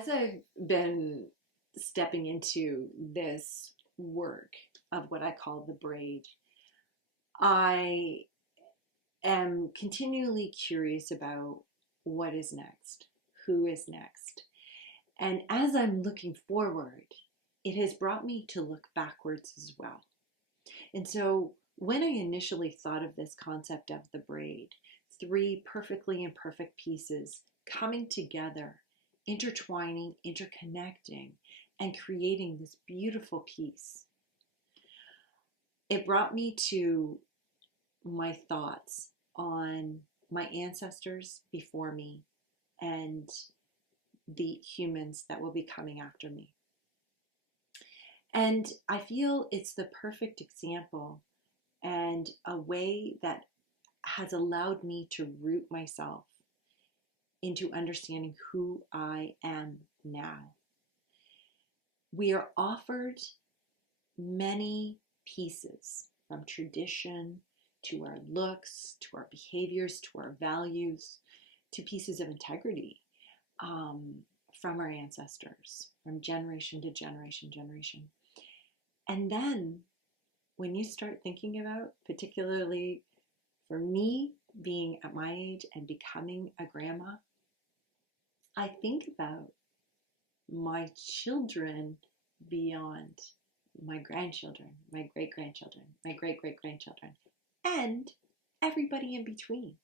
As I've been stepping into this work of what I call the braid, I am continually curious about what is next, who is next. And as I'm looking forward, it has brought me to look backwards as well. And so when I initially thought of this concept of the braid, three perfectly imperfect pieces coming together, intertwining, interconnecting, and creating this beautiful piece, it brought me to my thoughts on my ancestors before me and the humans that will be coming after me. And I feel it's the perfect example and a way that has allowed me to root myself into understanding who I am now. We are offered many pieces, from tradition to our looks, to our behaviors, to our values, to pieces of integrity from our ancestors, from generation to generation. And then when you start thinking about, particularly for me being at my age and becoming a grandma, I think about my children beyond, my grandchildren, my great-grandchildren, my great-great-grandchildren, and everybody in between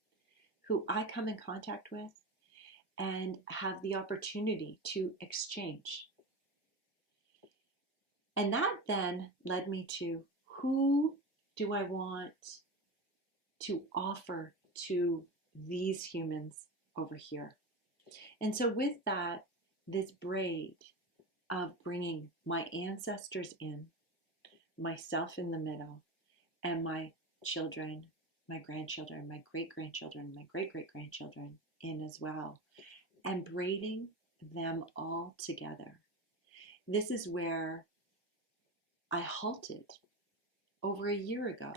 who I come in contact with and have the opportunity to exchange. And that then led me to, who do I want to offer to these humans over here? And so with that, this braid of bringing my ancestors in, myself in the middle, and my children, my grandchildren, my great-grandchildren, my great-great-grandchildren in as well, and braiding them all together. This is where I halted over a year ago.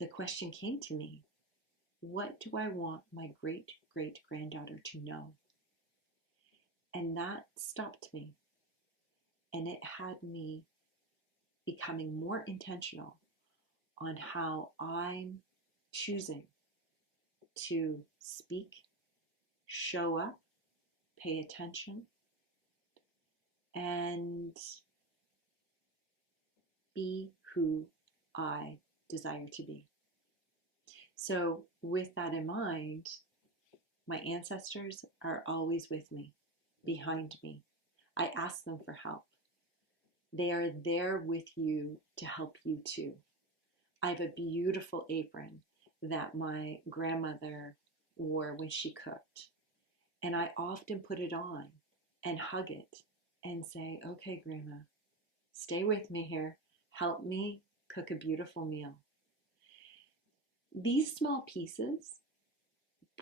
The question came to me, what do I want my great-great-granddaughter to know? And that stopped me. And it had me becoming more intentional on how I'm choosing to speak, show up, pay attention, and be who I desire to be. So with that in mind, my ancestors are always with me, behind me. I ask them for help. They are there with you to help you too. I have a beautiful apron that my grandmother wore when she cooked. And I often put it on and hug it and say, okay, Grandma, stay with me here. Help me cook a beautiful meal. These small pieces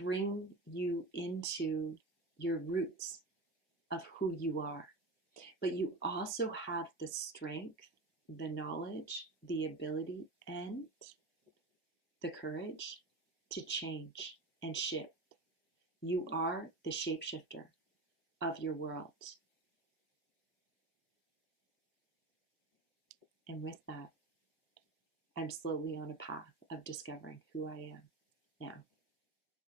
bring you into your roots of who you are. But you also have the strength, the knowledge, the ability, and the courage to change and shift. You are the shapeshifter of your world. And with that, I'm slowly on a path of discovering who I am now.